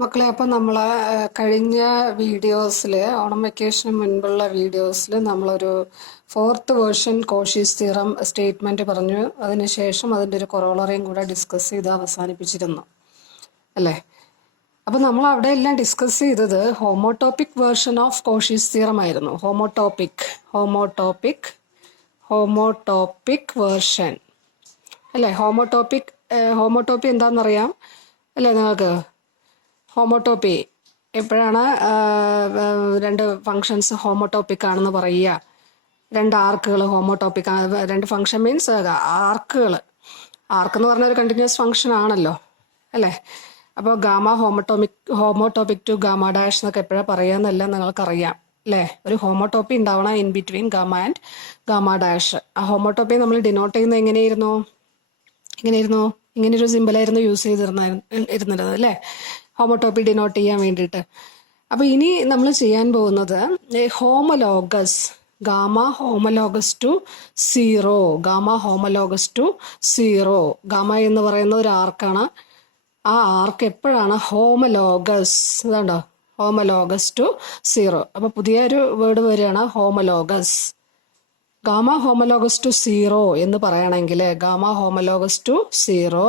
മക്കളെ, അപ്പം നമ്മൾ കഴിഞ്ഞ വീഡിയോസിൽ ഓണം വെക്കേഷന് മുൻപുള്ള വീഡിയോസിൽ നമ്മളൊരു fourth version Cauchy's theorem statement പറഞ്ഞു. അതിനുശേഷം അതിൻ്റെ ഒരു കൊറോളറിയും കൂടെ ഡിസ്കസ് ചെയ്ത് അവസാനിപ്പിച്ചിരുന്നു അല്ലേ? അപ്പം നമ്മൾ അവിടെ എല്ലാം ഡിസ്കസ് ചെയ്തത് ഹോമോടോപ്പിക് വേർഷൻ ഓഫ് കോഷീസ് തിയറം ആയിരുന്നു. ഹോമോടോപ്പിക് വേർഷൻ അല്ലേ? ഹോമോടോപ്പി എന്താണെന്നറിയാം അല്ലേ നിങ്ങൾക്ക്? ഹോമോടോപ്പി എപ്പോഴാണ് രണ്ട് ഫങ്ഷൻസ് ഹോമോടോപ്പിക് ആണെന്ന് പറയുക? രണ്ട് ആർക്കുകൾ ഹോമോടോപ്പിക് ആണ്. രണ്ട് ഫങ്ഷൻ മീൻസ് ആർക്ക് എന്ന് പറഞ്ഞ ഒരു കണ്ടിന്യൂസ് ഫങ്ഷൻ ആണല്ലോ അല്ലേ? അപ്പോൾ gamma homotopic to gamma dash എന്നൊക്കെ എപ്പോഴാണ് പറയുകയെന്നെല്ലാം നിങ്ങൾക്കറിയാം അല്ലേ? ഒരു ഹോമോടോപ്പി ഉണ്ടാവണം in between gamma and gamma dash. ആ ഹോമോടോപ്പി നമ്മൾ ഡിനോട്ട് ചെയ്യുന്നത് എങ്ങനെയായിരുന്നു? ഇങ്ങനെയൊരു സിമ്പിളായിരുന്നു യൂസ് ചെയ്തിരുന്നത് അല്ലേ? ഹോമോടോപ്പി ഡിനോട്ട് ചെയ്യാൻ വേണ്ടിയിട്ട്. അപ്പോൾ ഇനി നമ്മൾ ചെയ്യാൻ പോകുന്നത് homologous, gamma homologous to zero. Gamma എന്ന് പറയുന്ന ഒരു ആർക്കാണ്. ആ ആർക്ക് എപ്പോഴാണ് ഹോമോലോഗസ്? ഇതുണ്ടോ, ഹോമോലോഗസ് ടു സീറോ. അപ്പോൾ പുതിയൊരു വേർഡ് വരികയാണ് homologous. Gamma homologous to zero എന്ന് പറയണമെങ്കിൽ ഗാമ ഹോമോലോഗസ് ടു സീറോ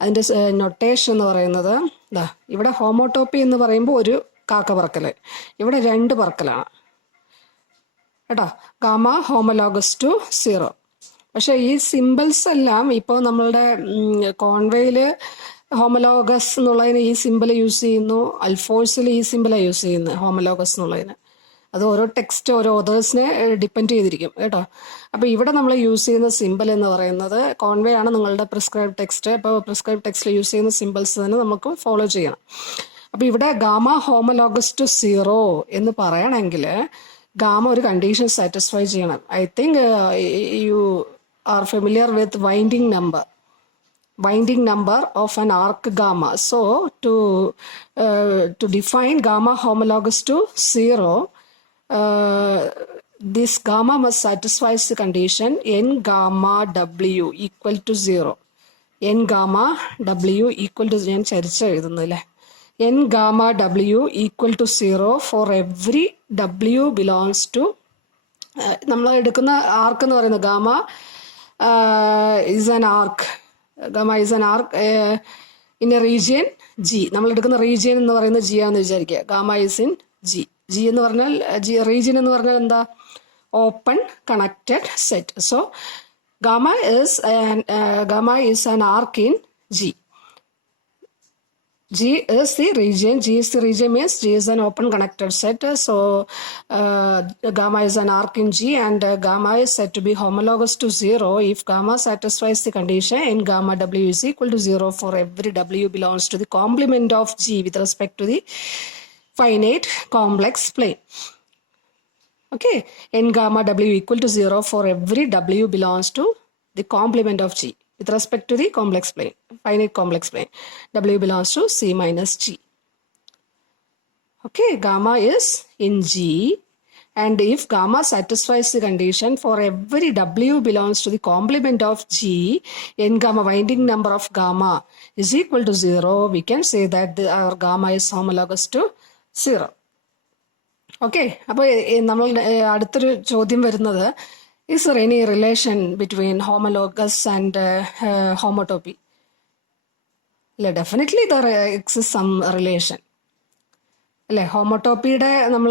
അതിൻ്റെ നൊട്ടേഷൻ എന്ന് പറയുന്നത് ഇതാ. ഇവിടെ ഹോമോടോപ്പി എന്ന് പറയുമ്പോൾ ഒരു കാക്ക പറക്കൽ, ഇവിടെ രണ്ട് പറക്കലാണ് കേട്ടോ. Gamma homologous to zero. പക്ഷെ ഈ സിമ്പിൾസ് എല്ലാം ഇപ്പോൾ നമ്മളുടെ കോൺവേയിൽ ഹോമോലോഗസ് എന്നുള്ളതിന് ഈ സിമ്പിൾ യൂസ് ചെയ്യുന്നു, അൽഫോഴ്സിൽ ഈ സിമ്പിളാണ് യൂസ് ചെയ്യുന്നത് ഹോമോലോഗസ് എന്നുള്ളതിന്. അത് ഓരോ ടെക്സ്റ്റ് ഓരോ ഓതേഴ്സിനെ ഡിപ്പെൻഡ് ചെയ്തിരിക്കും കേട്ടോ. അപ്പോൾ ഇവിടെ നമ്മൾ യൂസ് ചെയ്യുന്ന സിമ്പിൾ എന്ന് പറയുന്നത് കോൺവേ ആണ് നിങ്ങളുടെ പ്രിസ്ക്രൈബ് ടെക്സ്റ്റ്. അപ്പോൾ പ്രിസ്ക്രൈബ് ടെക്സ്റ്റിൽ യൂസ് ചെയ്യുന്ന സിമ്പിൾസ് തന്നെ നമുക്ക് ഫോളോ ചെയ്യണം. അപ്പോൾ ഇവിടെ ഗാമ ഹോമോലോഗസ് ടു സീറോ എന്ന് പറയണമെങ്കിൽ ഗാമ ഒരു കണ്ടീഷൻ സാറ്റിസ്ഫൈ ചെയ്യണം. I think you are familiar with winding number of an arc gamma. So to define gamma homologous to zero, this gamma must satisfy the condition n gamma w equal to 0. n gamma w equal to ഞാൻ ചരിച്ച് എഴുതുന്നില്ലേ? n gamma w equal to 0 for every w belongs to നമ്മൾ എടുക്കുന്ന ആർക്ക് എന്ന് പറയുന്നത് gamma is an arc in a region G. നമ്മൾ എടുക്കുന്ന region എന്ന് പറയുന്നത് G ആണെന്ന് വിചാരിക്കുക. Gamma is in G. എന്ന് പറഞ്ഞാൽ റീജിയൻ എന്ന് പറഞ്ഞാൽ എന്താ? Open connected set. So gamma is an arc in G. G is the region. Means G is an open connected set. So gamma is an arc in G, and gamma is said to be homologous to 0 if gamma satisfies the condition n gamma w is equal to 0 for every w belongs to the complement of G with respect to the finite complex plane. Okay, n gamma w equal to 0 for every w belongs to the complement of G with respect to the complex plane, finite complex plane. W belongs to C minus G. Okay, gamma is in G, and if gamma satisfies the condition for every W belongs to the complement of G, n gamma winding number of gamma is equal to 0, we can say that our gamma is homologous to 0. Okay, അപ്പോൾ നമ്മൾ അടുത്തൊരു ചോദ്യം വരുന്നത്, is there any relation between homologous and homotopy? Definitely there exists some relation അല്ലേ? ഹോമോടോപ്പിയുടെ നമ്മൾ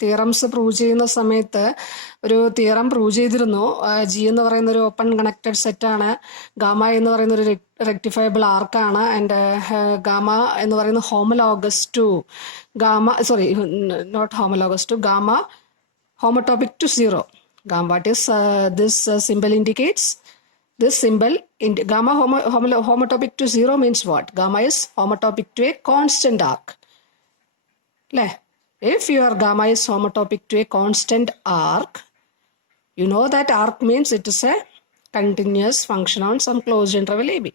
theorems prove ചെയ്യുന്ന സമയത്ത് ഒരു തിയറം പ്രൂവ് ചെയ്തിരുന്നു. ജി എന്ന് പറയുന്ന ഒരു ഓപ്പൺ കണക്റ്റഡ് സെറ്റാണ്, ഗാമ എന്ന് പറയുന്ന ഒരു റെക്ടിഫയബിൾ ആർക്കാണ്, ആൻഡ് ഗാമ എന്ന് പറയുന്ന homologous to gamma homotopic to zero. What is this symbol indicates? This symbol gamma homotopic to 0 means what? Gamma is homotopic to a constant arc. If your gamma is homotopic to a constant arc, you know that arc means it is a continuous function on some closed interval AB.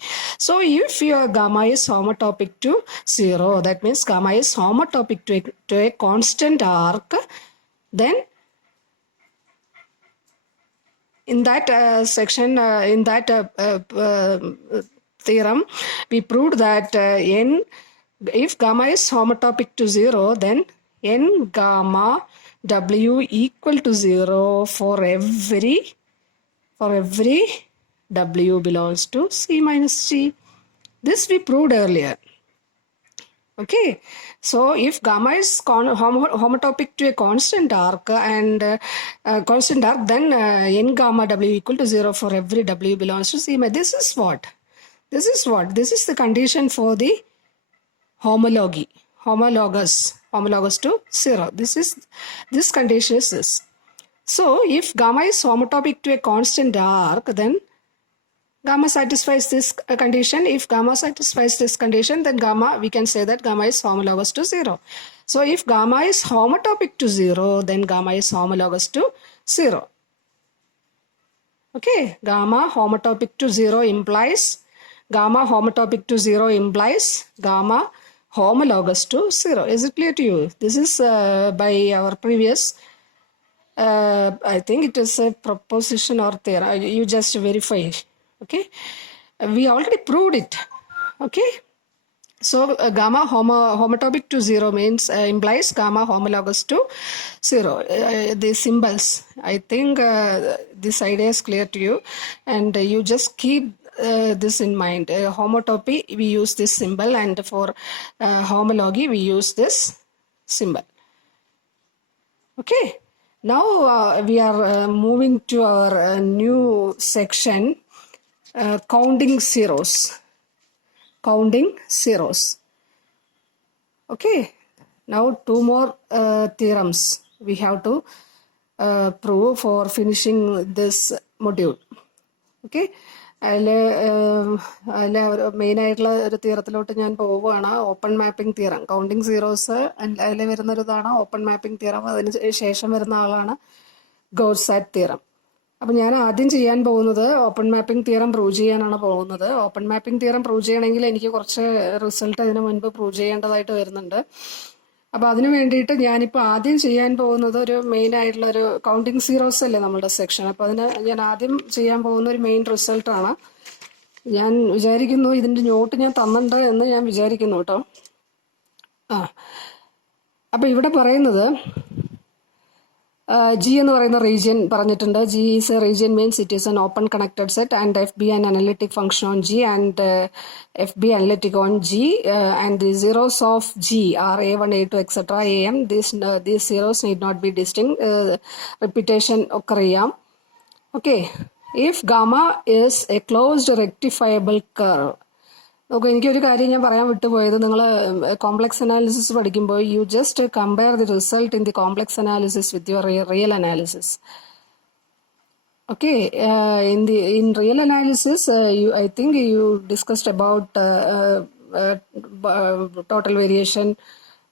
So if your gamma is homotopic to 0, that means gamma is homotopic to a constant arc, then in that theorem, we proved that n If gamma is homotopic to 0, then n gamma w equal to 0 for every w belongs to C minus G. This we proved earlier. Okay, so if gamma is homotopic to a constant arc and then n gamma w equal to 0 for every w belongs to C. This is what? This is the condition for the homology, homologous to 0. This condition is this. So if gamma is homotopic to a constant arc, then gamma satisfies this condition. If gamma satisfies this condition, then gamma, we can say that gamma is homologous to 0. So if gamma is homotopic to 0, then gamma is homologous to 0. Okay, gamma homotopic to 0 implies gamma homologous to 0. Is it clear to you? This is by our previous, I think it is a proposition or theorem. You just verify. Okay, we already proved it. Okay, so gamma homotopic to 0 means implies gamma homologous to 0. The symbols, I think this idea is clear to you, and you just keep this in mind. Homotopy, we use this symbol, and for homology we use this symbol. Okay, now we are moving to our new section, counting zeros. Okay, now two more theorems we have to prove for finishing this module. Okay, main ആയിട്ടുള്ള ഒരു തിയറത്തിലോട്ട് ഞാൻ പോവുകയാണ്. Open mapping theorem, counting zeros അതിൽ വരുന്നൊരു ഇതാണ് open mapping theorem. അതിന് ശേഷം വരുന്ന ആളാണ് ഗോഡ്സാറ്റ് തിയറം. അപ്പം ഞാൻ ആദ്യം ചെയ്യാൻ പോകുന്നത് ഓപ്പൺ മാപ്പിംഗ് തിയറം പ്രൂവ് ചെയ്യാനാണ് പോകുന്നത്. ഓപ്പൺ മാപ്പിംഗ് തിയറം പ്രൂവ് ചെയ്യണമെങ്കിൽ എനിക്ക് കുറച്ച് റിസൾട്ട് അതിന് മുൻപ് പ്രൂവ് ചെയ്യേണ്ടതായിട്ട് വരുന്നുണ്ട്. അപ്പോൾ അതിന് വേണ്ടിയിട്ട് ഞാനിപ്പോൾ ആദ്യം ചെയ്യാൻ പോകുന്നത് ഒരു മെയിൻ ആയിട്ടുള്ള ഒരു കൗണ്ടിങ് സീറോസ് അല്ലേ നമ്മുടെ സെക്ഷൻ. അപ്പോൾ അതിന് ഞാൻ ആദ്യം ചെയ്യാൻ പോകുന്ന ഒരു മെയിൻ റിസൾട്ടാണ്. ഞാൻ വിചാരിക്കുന്നു ഇതിൻ്റെ നോട്ട് ഞാൻ തന്നിട്ടുണ്ട് എന്ന് ഞാൻ വിചാരിക്കുന്നു കേട്ടോ. അപ്പോൾ ഇവിടെ പറയുന്നത് G എന്ന് പറയുന്ന റീജിയൻ പറഞ്ഞിട്ടുണ്ട്. G is a region means it is an open connected set and FB an analytic function on G and FB analytic on G and the zeros of G are A1, A2, etc. AM. These zeros need not be distinct. Repetition occur ചെയ്യാം. Okay, if gamma is a closed rectifiable curve. Okay, എനിക്കൊരു കാര്യം ഞാൻ പറയാൻ വിട്ടുപോയത്, നിങ്ങൾ complex analysis പഠിക്കുമ്പോൾ you just compare the result in the complex analysis with your real analysis. Okay, in real analysis I think you discussed about total variation,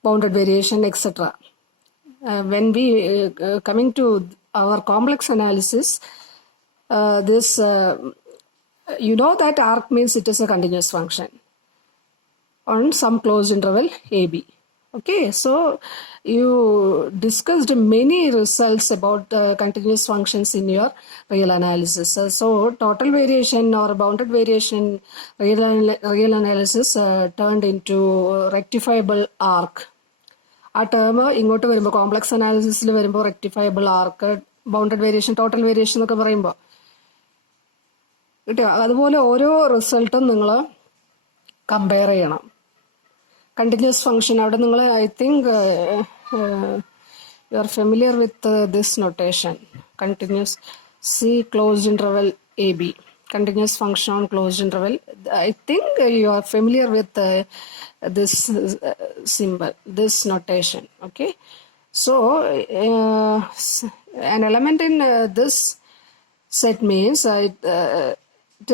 bounded variation, etc. When we coming to our complex analysis, this you know that arc means it is a continuous function on some closed interval AB. Okay, so you discussed many results about continuous functions in your real analysis. So total variation or bounded variation real analysis turned into rectifiable arc. ആ term ഇങ്ങോട്ട് വരുമ്പോൾ complex അനാലിസിസിൽ വരുമ്പോൾ റെക്ടിഫയബിൾ ആർക്ക്, bounded variation, total variation എന്നൊക്കെ പറയുമ്പോൾ കിട്ടിയോ. അതുപോലെ ഓരോ റിസൾട്ടും നിങ്ങൾ കമ്പയർ ചെയ്യണം. കണ്ടിന്യൂസ് ഫങ്ഷൻ അവിടെ നിങ്ങൾ, I think you are familiar with this notation, continuous C closed interval A B, continuous function on closed interval. I think you are familiar with this symbol, this notation. Okay, so an element in this set means it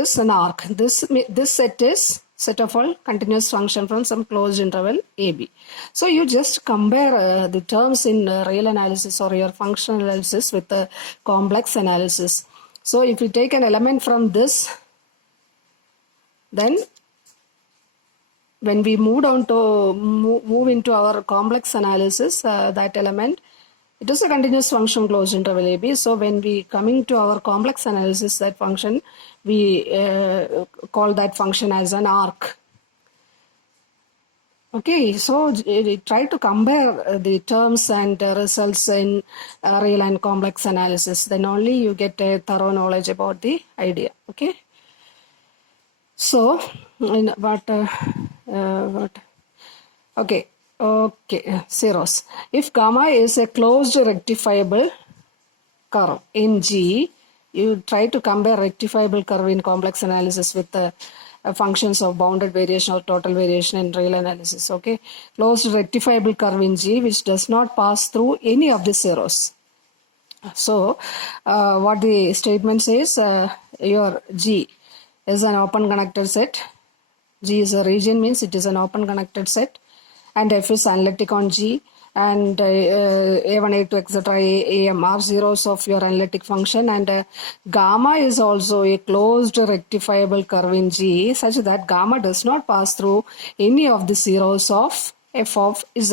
is an arc. This set is set of all continuous function from some closed interval AB. So you just compare the terms in real analysis or your functional analysis with the complex analysis. So if you take an element from this, then when we move into our complex analysis, that element, it is a continuous function closed interval AB. So when we coming to our complex analysis, that function, we call that function as an arc. Okay, so try to compare the terms and results in real and complex analysis. Then only you get a thorough knowledge about the idea. Okay. So, what? Okay, zeros. If gamma is a closed rectifiable curve in G, you try to compare rectifiable curve in complex analysis with the functions of bounded variation or total variation in real analysis. Okay, closed rectifiable curve in G which does not pass through any of the zeros. So, what the statement says, your G is an open connected set. G is a region, means it is an open connected set, and F is analytic on G, and A1, A2, etc. AM are zeros of your analytic function, and gamma is also a closed rectifiable curve in G such that gamma does not pass through any of the zeros of F of Z.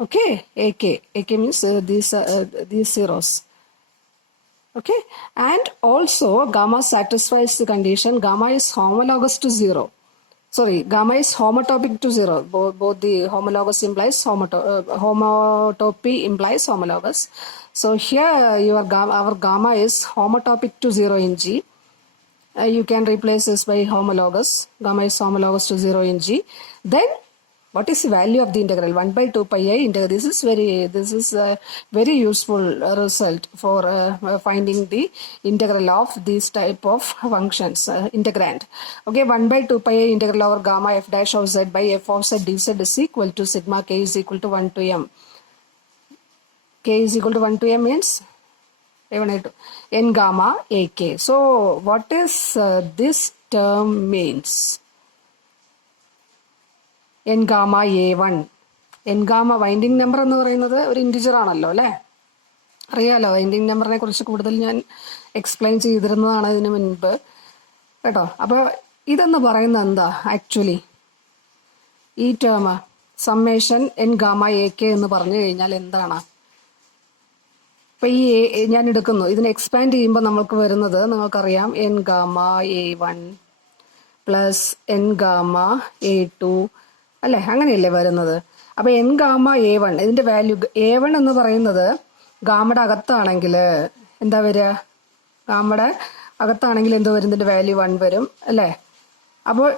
Okay, AK means these zeros. Okay, and also gamma satisfies the condition gamma is homologous to 0. Sorry, gamma is homotopic to 0. Both the homologous implies homotopy implies homologous. So here our gamma is homotopic to 0 in G. You can replace this by homologous. Gamma is homologous to 0 in G. Then what is the value of the integral? 1 by 2 pi I integral. This is a very useful result for finding the integral of this type of functions, integrand. Okay, 1 by 2 pi I integral over gamma f dash of z by f of z dz is equal to sigma k is equal to 1 to m. K is equal to 1 to m means n gamma ak. So what is this term means? N gamma A1. N gamma winding number എന്ന് പറയുന്നത് ഒരു integer ആണല്ലോ അല്ലേ? അറിയാലോ, winding നമ്പറിനെ കുറിച്ച് കൂടുതൽ ഞാൻ എക്സ്പ്ലെയിൻ ചെയ്തിരുന്നതാണ് ഇതിന് മുൻപ് കേട്ടോ. അപ്പോൾ ഇതെന്ന് പറയുന്നത് എന്താ ആക്ച്വലി? ഈ term summation N gamma A K എന്ന് പറഞ്ഞു കഴിഞ്ഞാൽ എന്താണ്? അപ്പം ഈ ഞാൻ എടുക്കുന്നു, ഇതിനെ എക്സ്പാൻഡ് ചെയ്യുമ്പോൾ നമുക്ക് വരുന്നത് നിങ്ങൾക്കറിയാം N gamma A1 plus N gamma A2 അല്ലേ, അങ്ങനെയല്ലേ വരുന്നത്. അപ്പോൾ എൻ ഗാമ A1 ഇതിൻ്റെ വാല്യൂ A1 എന്ന് പറയുന്നത് ഗാമയുടെ അകത്താണെങ്കിൽ എന്താ വരിക? ഗാമയുടെ അകത്താണെങ്കിൽ എന്തോ വരും? ഇതിൻ്റെ വാല്യൂ 1 വരും അല്ലേ? അപ്പോൾ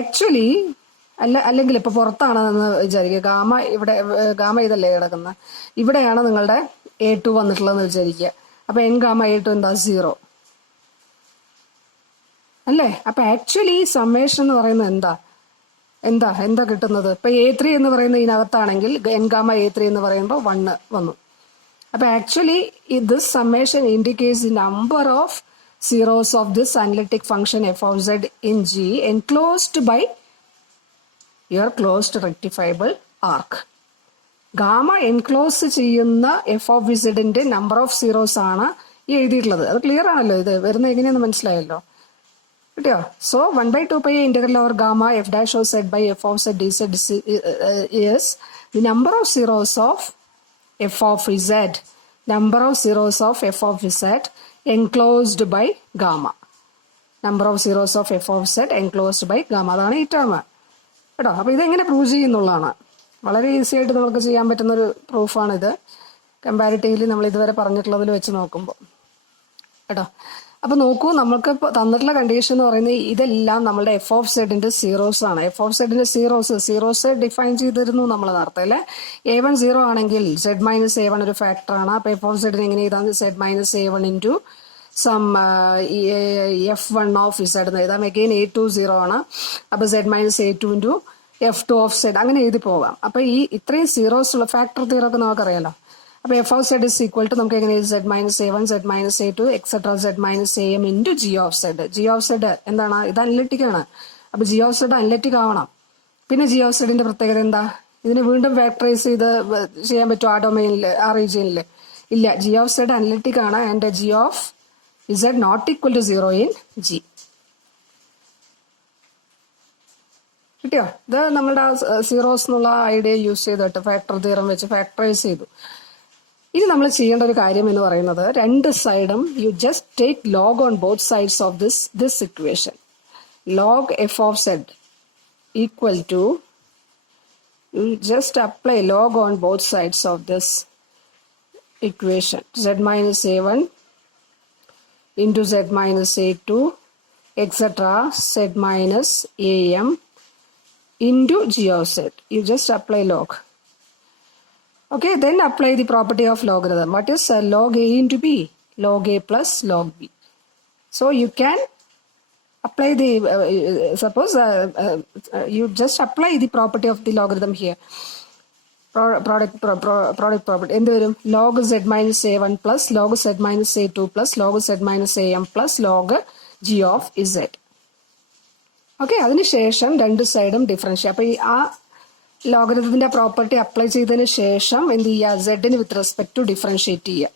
ആക്ച്വലി അല്ലെങ്കിൽ ഇപ്പോൾ പുറത്താണെന്ന് വിചാരിക്കുക. ഗാമ ഇതല്ലേ കിടക്കുന്നത്, ഇവിടെയാണ് നിങ്ങളുടെ A2 വന്നിട്ടുള്ളതെന്ന് വിചാരിക്കുക. അപ്പോൾ എൻ ഗാമ A2 എന്താ? 0 അല്ലേ? അപ്പോൾ ആക്ച്വലി സമ്മേഷൻ എന്ന് പറയുന്നത് എന്താ കിട്ടുന്നത്? ഇപ്പൊ A3 എന്ന് പറയുന്നത് ഇതിനകത്താണെങ്കിൽ എൻ ഗാമ A3 എന്ന് പറയുമ്പോൾ 1 വന്നു. അപ്പൊ actually this summation indicates the number of zeros of this analytic function F of Z in G enclosed by your closed rectifiable arc. Gamma enclose ചെയ്യുന്ന എഫ് ഓഫ് സെഡിന്റെ number of zeros ആണ് ഈ എഴുതിയിട്ടുള്ളത്. അത് ക്ലിയർ ആണല്ലോ, ഇത് വരുന്നത് എങ്ങനെയാന്ന് മനസ്സിലായല്ലോ, കിട്ടിയോ? So 1 by 2 pi integral over gamma f dash of z by f of z dz is the number of zeros of f of z, number of zeros of f of z enclosed by gamma, number of zeros of f of z enclosed by gamma. അതാണ് ഈ term കേട്ടോ. അപ്പോൾ ഇതെങ്ങനെ prove ചെയ്യുന്നുള്ളതാണ്. വളരെ easy ആയിട്ട് നമുക്ക് ചെയ്യാൻ പറ്റുന്നൊരു പ്രൂഫാണിത്, കമ്പാരിറ്റീവ്ലി നമ്മൾ ഇതുവരെ പറഞ്ഞിട്ടുള്ളതിൽ വെച്ച് നോക്കുമ്പോൾ കേട്ടോ. അപ്പോൾ നോക്കൂ, നമ്മൾക്ക് തന്നിട്ടുള്ള കണ്ടീഷൻ എന്ന് പറയുന്നത് ഇതെല്ലാം നമ്മളുടെ എഫ് ഓഫ് സെഡിന്റെ സീറോസ് ആണ്. എഫ് ഓഫ് സെഡിന്റെ സീറോസ് ഡിഫൈൻ ചെയ്തിരുന്നു നമ്മൾ നേരത്തെ അല്ലേ. A1 0 ആണെങ്കിൽ Z-A1 ഒരു ഫാക്ടറാണ്. അപ്പോൾ എഫ് ഓഫ് സെഡിന് എങ്ങനെ എഴുതാം? Z-A1 into some F1 of Z എന്ന് എഴുതാം. അഗെയിൻ A2 0 ആണ്. അപ്പോൾ Z-A2 into F2 of Z അങ്ങനെ എഴുതി പോകാം. അപ്പോൾ ഈ ഇത്രയും സീറോസ് ഉള്ള ഫാക്ടർ തീറൊക്കെ നമുക്കറിയാലോ. അപ്പോൾ F of Z is equal to നമുക്ക് എങ്ങനെ Z-A1 Z-A2 etcetera Z-AM into G of Z. G of Z എന്താണ്? ഇത് അനലിറ്റിക് ആണ്. അപ്പോൾ ജി ഓഫ് സെഡ് അനലിറ്റിക് ആവണം. പിന്നെ ജി ഓഫ് സെഡിന്റെ പ്രത്യേകത എന്താ? ഇതിന് വീണ്ടും ഫാക്ടറൈസ് ചെയ്ത് ചെയ്യാൻ പറ്റുമോ ആ ഡൊമൈനിൽ, ആ റീജിയനിൽ? ഇല്ല. ജി ഓഫ് സെഡ് അനലിറ്റിക് ആണ്. And G of Z not equal to 0 in G. കിട്ടിയോ? ഇത് നമ്മുടെ സീറോസ് എന്നുള്ള ഐഡിയ യൂസ് ചെയ്തിട്ട് ഫാക്ടർ തിയറം വെച്ച് ഫാക്ടറൈസ് ചെയ്തു. ഇനി നമ്മൾ ചെയ്യേണ്ട ഒരു കാര്യം എന്ന് പറയുന്നത് രണ്ട് സൈഡും you just take log on both sides of this equation. Log F of Z equal to, you just apply log on both sides of this equation. Z minus a1 into z minus a2 etc. z minus am into g of z. You just apply log. Okay, then apply the property of logarithm. What is log a into b? Log a plus log b. So you can apply the, suppose you just apply the property of the logarithm here. Product property. എന്ത് വരും? log z minus a1 plus log z minus a2 plus log z minus am plus log g of z. Okay, അതിനുശേഷം രണ്ട് സൈഡും differentiate. അപ്പോൾ ഈ ആ ലോഗരിതത്തിന്റെ property apply ചെയ്തതിന് ശേഷം എന്ത് ചെയ്യുക? സെഡിന് വിത്ത് റെസ്പെക്ട് ടു ഡിഫറൻഷ്യേറ്റ് ചെയ്യുക.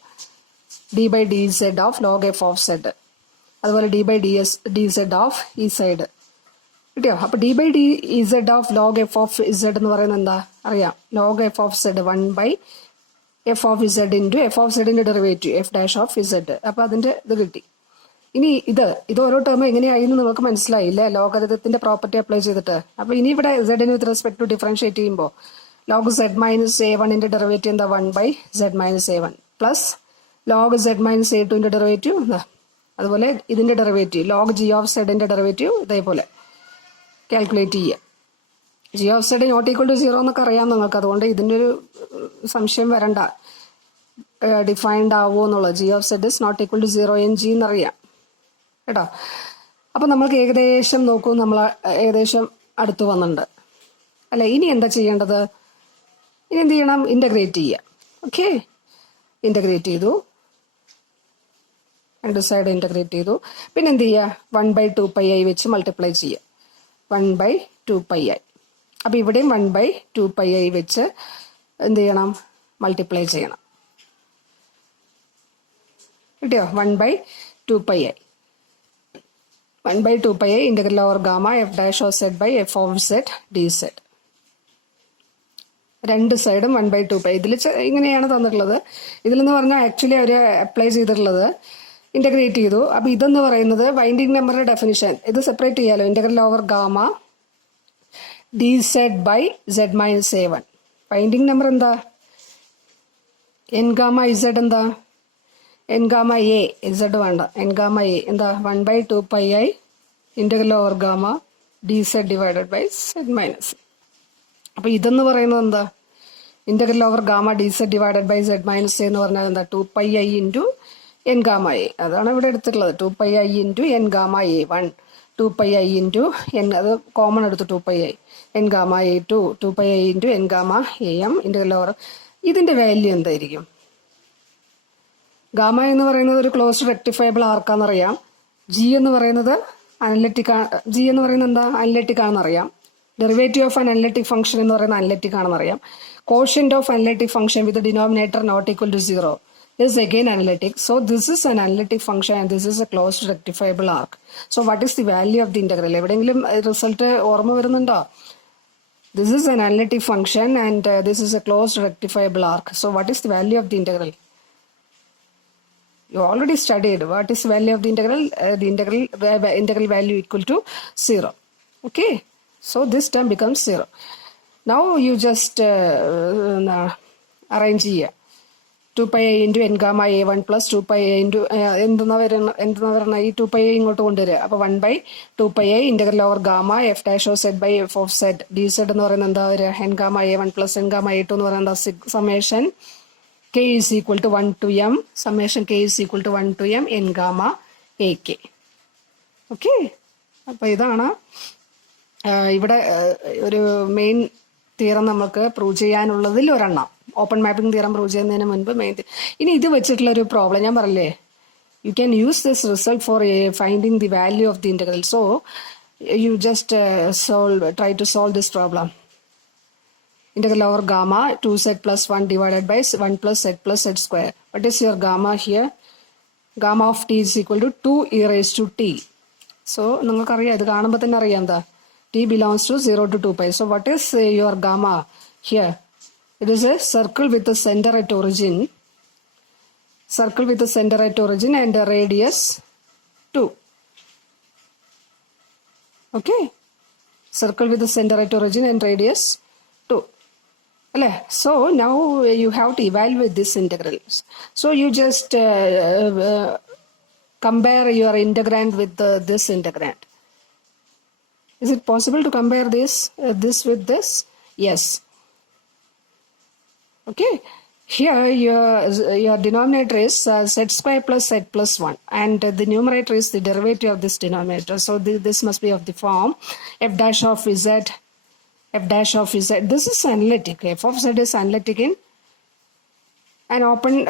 D by D Z of log F of Z, അതുപോലെ D by D Z of ഈ സൈഡ്. കിട്ടിയോ? അപ്പൊ D by D Z of log F of Z എന്ന് പറയുന്നത് എന്താ അറിയാം? Log F of Z 1 by F of Z into F of സെഡിന്റെ derivative F dash of Z. അപ്പൊ അതിന്റെ ഇത് കിട്ടി. ഇനി ഇത് ഓരോ ടേം എങ്ങനെയായി എന്ന് നിങ്ങൾക്ക് മനസ്സിലായില്ലേ? ലോഗരിതത്തിന്റെ പ്രോപ്പർട്ടി അപ്ലൈ ചെയ്തിട്ട്. അപ്പൊ ഇനി ഇവിടെ സെഡിന് വിത്ത് റെസ്പെക്ട് ടു ഡിഫറൻഷ്യേറ്റ് ചെയ്യുമ്പോൾ ലോഗ് സെഡ് മൈനസ് എ വണ്ണിന്റെ ഡെറിവേറ്റീവ് എന്താ? 1 by Z minus A one plus log Z minus A ടുവിന്റെ ഡെറിവേറ്റീവ് എന്താ? അതുപോലെ ഇതിന്റെ ഡെറിവേറ്റീവ് ലോഗ് ജി ഓഫ് സെഡിന്റെ ഡെറിവേറ്റീവ് ഇതേപോലെ കാൽക്കുലേറ്റ് ചെയ്യുക. G of Z not equal to 0 എന്നൊക്കെ അറിയാം നിങ്ങൾക്ക്. അതുകൊണ്ട് ഇതിൻ്റെ ഒരു സംശയം വരണ്ട, ഡിഫൈൻഡ് ആവുമോ എന്നുള്ളത്. G of Z is not equal to 0 in g എന്നറിയാം കേട്ടോ. അപ്പൊ നമ്മൾക്ക് ഏകദേശം നോക്കൂ, നമ്മൾ ഏകദേശം അടുത്ത് വന്നിട്ടുണ്ട് അല്ലെ? ഇനി എന്താ ചെയ്യേണ്ടത്? ഇനി എന്ത് ചെയ്യണം? ഇന്റഗ്രേറ്റ് ചെയ്യുക. ഓക്കെ, ഇന്റഗ്രേറ്റ് ചെയ്തു, രണ്ട് സൈഡ് ഇന്റഗ്രേറ്റ് ചെയ്തു. പിന്നെ എന്ത് ചെയ്യുക? 1 ബൈ 2 പൈ ഐ വെച്ച് മൾട്ടിപ്ലൈ ചെയ്യുക. 1 ബൈ 2 പൈ ഐ. അപ്പൊ ഇവിടെയും 1 ബൈ 2 പൈ ഐ വെച്ച് എന്ത് ചെയ്യണം? മൾട്ടിപ്ലൈ ചെയ്യണം. കിട്ടിയോ? 1 by 2 pi I. 1 by 2 pi I integral over gamma F dash of Z by F of Z D Z. രണ്ട് സൈഡും 1 ബൈ 2 പൈ. ഇതിൽ ഇങ്ങനെയാണ് തന്നിട്ടുള്ളത്. ഇതിലെന്ന് പറഞ്ഞാൽ ആക്ച്വലി അവർ അപ്ലൈ ചെയ്തിട്ടുള്ളത് ഇന്റഗ്രേറ്റ് ചെയ്തു. അപ്പൊ ഇതെന്ന് പറയുന്നത് ബൈൻഡിങ് നമ്പറിന്റെ ഡെഫിനിഷൻ. ഇത് സെപ്പറേറ്റ് ചെയ്യാലോ. Integral over gamma D Z by Z minus A one. Winding number എന്താ? എൻ ഗാമ ഇസഡ് എന്താ? N gamma A. ഇസഡ് വേണ്ട, എൻ ഗാമ എ എന്താ? 1 by 2 pi I integral over gamma D Z divided by Z minus. അപ്പൊ ഇതെന്ന് പറയുന്നത് എന്താ? Integral over gamma D Z divided by Z minus എന്ന് പറഞ്ഞാൽ എന്താ? 2 pi I into N gamma A. അതാണ് ഇവിടെ എടുത്തിട്ടുള്ളത്. 2 pi I into N gamma A 1, 2 pi I into N, അത് കോമൺ എടുത്തു 2 pi I N gamma A 2, 2 pi I into N gamma A M integral over. ഇതിന്റെ value എന്തായിരിക്കും? Gamma എന്ന് പറയുന്നത് ഒരു ക്ലോസ്ഡ് റെക്ടിഫയബിൾ ആർക്കാന്നറിയാം. ജി എന്ന് പറയുന്നത് അനലിറ്റിക്. ജി എന്ന് പറയുന്നത് എന്താ? അനലിറ്റിക് ആണെന്നറിയാം. Derivative of an analytic function എന്ന് പറയുന്നത് അനലിറ്റിക് ആണെന്നറിയാം. Quotient of analytic function with denominator not equal to 0 is again analytic. So this is an analytic function and this is a closed rectifiable arc. So what is the value of the integral? എവിടെയെങ്കിലും result ഓർമ്മ വരുന്നുണ്ടോ? This is an analytic function and this is a closed rectifiable arc. So what is the value of the integral? You already studied. What is the value of the integral? The integral value equal to 0. Okay. So this term becomes 0. Now you just arrange here. 2 pi I into N gamma A 1 plus 2 pi I into എന്തെന്നാ പറഞ്ഞ ഈ 2 pi I ഇങ്ങോട്ട് കൊണ്ടുവരിക. അപ്പോൾ 1 by 2 pi I integral over gamma F dash of Z by F of Z D Z എന്ന് പറയുന്നത് എന്താ വരിക? N gamma A 1 plus N gamma A 2 എന്ന് പറയുന്നത് summation K is equal to 1 to m, summation K is equal to 1 to m N gamma A K. Okay, അപ്പോൾ ഇതാണ് ഇവിടെ ഒരു മെയിൻ തിയറം നമുക്ക് പ്രൂവ് ചെയ്യാനുള്ളതിൽ ഒരെണ്ണം. ഓപ്പൺ മാപ്പിംഗ് തിയറം പ്രൂവ് ചെയ്യുന്നതിന് മുൻപ് മെയിൻ. ഇനി ഇത് വെച്ചിട്ടുള്ള ഒരു പ്രോബ്ലം ഞാൻ പറയില്ലേ, you can use this result for finding the value of the integral. So you just try to solve this problem. Integral over gamma 2z plus 1 divided by 1 plus z plus z square. What is your gamma here? Gamma of t is equal to 2 e raised to t. So നിങ്ങൾക്കറിയാം, ഇത് കാണുമ്പോൾ തന്നെ അറിയാം എന്താ? t belongs to 0 to 2 pi. So what is your gamma here? It is a circle with a center at origin. Circle with a center at origin and a radius 2. Okay. Circle with the center at origin and radius 2. So now you have to evaluate this integral. So you just compare your integrand with this integrand. Is it possible to compare this with this? Yes. Okay. Here your denominator is z square plus z plus 1, and the numerator is the derivative of this denominator. So this must be of the form f dash of z, f dash of z. This is analytic. F of z is analytic in an open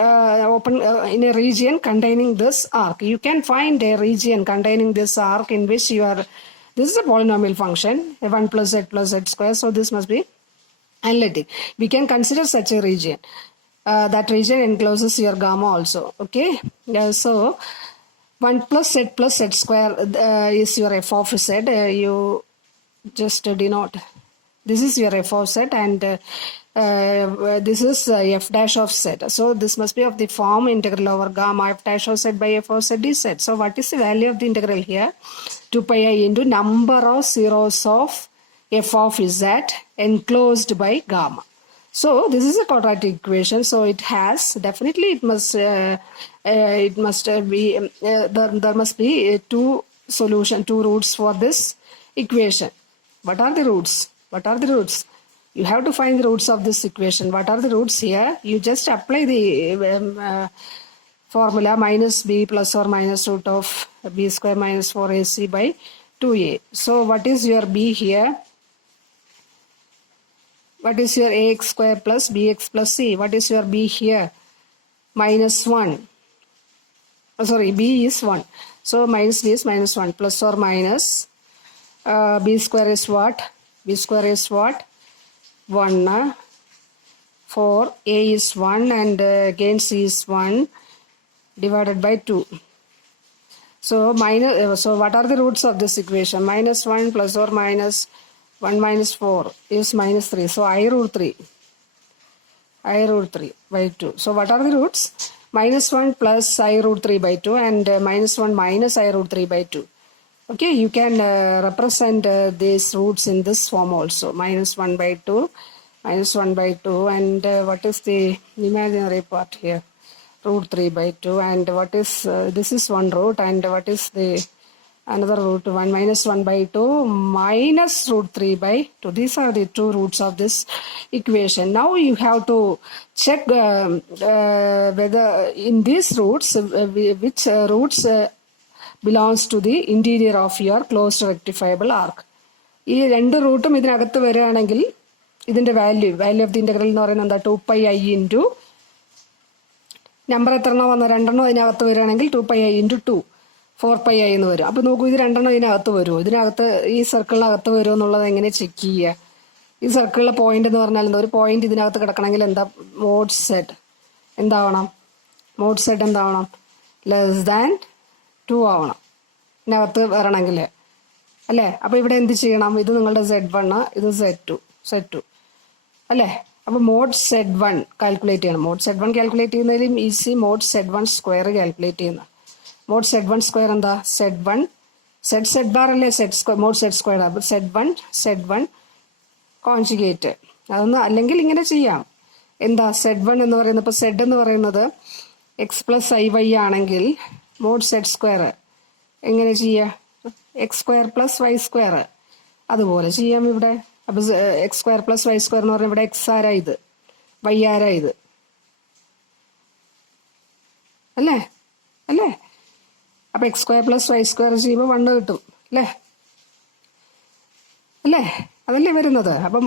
in a region containing this arc. You can find a region containing this arc in which this is a polynomial function, f1 plus z square. So this must be analytic. We can consider such a region. That region encloses your gamma also. Okay. So 1 plus z square is your f of z. You just denote. This is your f of z, and this is f dash of z. So this must be of the form integral over gamma f dash of z by f of z is z. So what is the value of the integral here? 2 pi I into number of zeros of f of z enclosed by gamma. So this is a quadratic equation. So it has definitely there must be two roots for this equation. What are the roots? You have to find the roots of this equation. What are the roots here? You just apply the formula minus b plus or minus root of b square minus 4ac by 2a. So what is your b here? What is your ax square plus bx plus c? What is your b here? Minus 1. Sorry, b is 1. So minus b is minus 1 plus or minus b square is what? B square is what? 1. 4. A is 1 and again c is 1 divided by 2. So what are the roots of this equation? Minus 1 plus or minus 1 minus 4 is minus 3. So I root 3 by 2. So what are the roots? Minus 1 plus I root 3 by 2 and minus 1 minus I root 3 by 2. Okay, you can represent these roots in this form also. Minus 1 by 2, minus 1 by 2, and what is the imaginary part here? Root 3 by 2, and what is, this is one root, and what is the another root? 1 minus 1 by 2 minus root 3 by 2. These are the two roots of this equation. Now you have to check whether in these roots, which roots belongs to the interior of your closed rectifiable arc. ഈ രണ്ട് റൂട്ടും ഇതിനകത്ത് വരികയാണെങ്കിൽ ഇതിന്റെ value of the integral എന്ന് പറയുന്നത് എന്താ? 2 pi I into number എത്ര വന്ന രണ്ടെണ്ണം ഇതിനകത്ത് വരികയാണെങ്കിൽ 2 pi I into 2 4 pi I എന്ന് വരും. അപ്പോൾ നോക്കൂ, ഇത് രണ്ടെണ്ണം ഇതിനകത്ത് വരുമോ? ഇതിനകത്ത് ഈ സർക്കിളിനകത്ത് വരുമോ എന്നുള്ളത് എങ്ങനെ ചെക്ക് ചെയ്യുക? ഈ സർക്കിളിലെ പോയിന്റ് എന്ന് പറഞ്ഞാൽ എന്താ? ഒരു പോയിന്റ് ഇതിനകത്ത് കിടക്കണമെങ്കിൽ എന്താ? മോഡ് സെഡ് എന്താവണം? മോഡ് സെഡ് എന്താവണം? ലെസ് ദാൻ 2 ആവണം ഇതിനകത്ത് വരണമെങ്കിൽ, അല്ലേ? അപ്പോൾ ഇവിടെ എന്ത് ചെയ്യണം? ഇത് നിങ്ങളുടെ Z1, ഇത് Z2 അല്ലേ? അപ്പോൾ മോഡ് Z1 കാൽക്കുലേറ്റ് ചെയ്യണം. മോഡ് Z1 കാൽക്കുലേറ്റ് ചെയ്യുന്നതിലും easy mod Z1 square calculate ചെയ്യുന്ന. മോഡ് Z1 സ്ക്വയർ എന്താ? Z1 Z ബാർ അല്ലേ? Mod Z square. അപ്പോൾ Z1 കോൺജുഗേറ്റ്. അതൊന്ന് അല്ലെങ്കിൽ ഇങ്ങനെ ചെയ്യാം. എന്താ Z1 എന്ന് പറയുന്നത്? ഇപ്പോൾ Z എന്ന് പറയുന്നത് x പ്ലസ് IY ആണെങ്കിൽ മോഡ് Z സ്ക്വയർ എങ്ങനെ ചെയ്യുക? x square plus y square അതുപോലെ ചെയ്യാം ഇവിടെ. അപ്പോൾ x square plus y square എന്ന് പറഞ്ഞാൽ ഇവിടെ x ആരാ ഇത്, y ആരാ ഇത്, അല്ലേ? അപ്പോൾ x square plus y square ചെയ്യുമ്പോൾ 1 കിട്ടും, അല്ലേ? അതല്ലേ വരുന്നത്. അപ്പം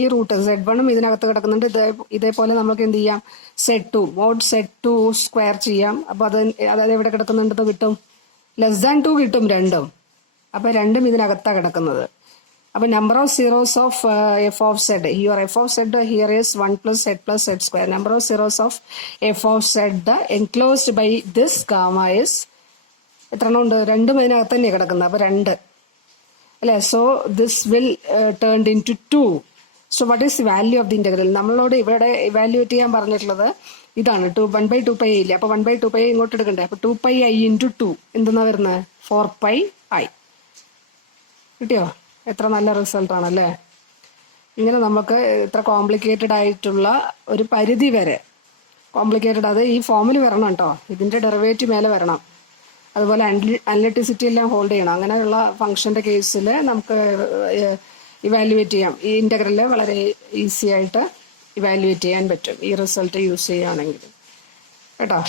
ഈ റൂട്ട് Z1 ഇതിനകത്ത് കിടക്കുന്നുണ്ട്. ഇതേപോലെ നമുക്ക് എന്ത് ചെയ്യാം? Z2 മോഡ് Z2 സ്ക്വയർ ചെയ്യാം. അപ്പോൾ അത് എവിടെ കിടക്കുന്നുണ്ട്? കിട്ടും ലെസ് ദാൻ 2 കിട്ടും രണ്ടും. അപ്പോൾ രണ്ടും ഇതിനകത്താണ് കിടക്കുന്നത്. അപ്പോൾ number of zeros of F of Z, your F of Z here is 1 plus z square. Number of zeros of F of Z enclosed by this gamma is എത്ര എണ്ണം ഉണ്ട്? രണ്ടും അതിനകത്ത് തന്നെ കിടക്കുന്നത്. അപ്പോൾ 2 അല്ലേ? So this will turned in to 2. So what is the value of the integral? നമ്മളോട് ഇവിടെ ഇവാലുവേറ്റ് ചെയ്യാൻ പറഞ്ഞിട്ടുള്ളത് ഇതാണ്. 1 by 2 pi ഇല്ല. അപ്പോൾ 1 by 2 pi ഇങ്ങോട്ട് എടുക്കണ്ടേ? അപ്പോൾ 2 pi I ഇൻറ്റു 2 എന്തെന്നാ വരുന്നത്? 4 pi I കിട്ടിയോ? എത്ര നല്ല റിസൾട്ടാണല്ലേ. ഇങ്ങനെ നമുക്ക് ഇത്ര കോംപ്ലിക്കേറ്റഡ് ആയിട്ടുള്ള ഒരു പരിധി വരെ കോംപ്ലിക്കേറ്റഡ്, അത് ഈ ഫോമിൽ വരണം കേട്ടോ, ഇതിൻ്റെ ഡെറിവേറ്റീവ് മേലെ വരണം. അതുപോലെ അനലിറ്റിസിറ്റി എല്ലാം ഹോൾഡ് ചെയ്യണം. അങ്ങനെയുള്ള ഫംഗ്ഷൻ്റെ കേസിൽ നമുക്ക് ഇവാലുവേറ്റ് ചെയ്യാം. ഈ ഇൻ്റഗ്രൽ വളരെ ഈസി ആയിട്ട് ഇവാലുവേറ്റ് ചെയ്യാൻ പറ്റും ഈ റിസൾട്ട് യൂസ് ചെയ്യുകയാണെങ്കിൽ കേട്ടോ.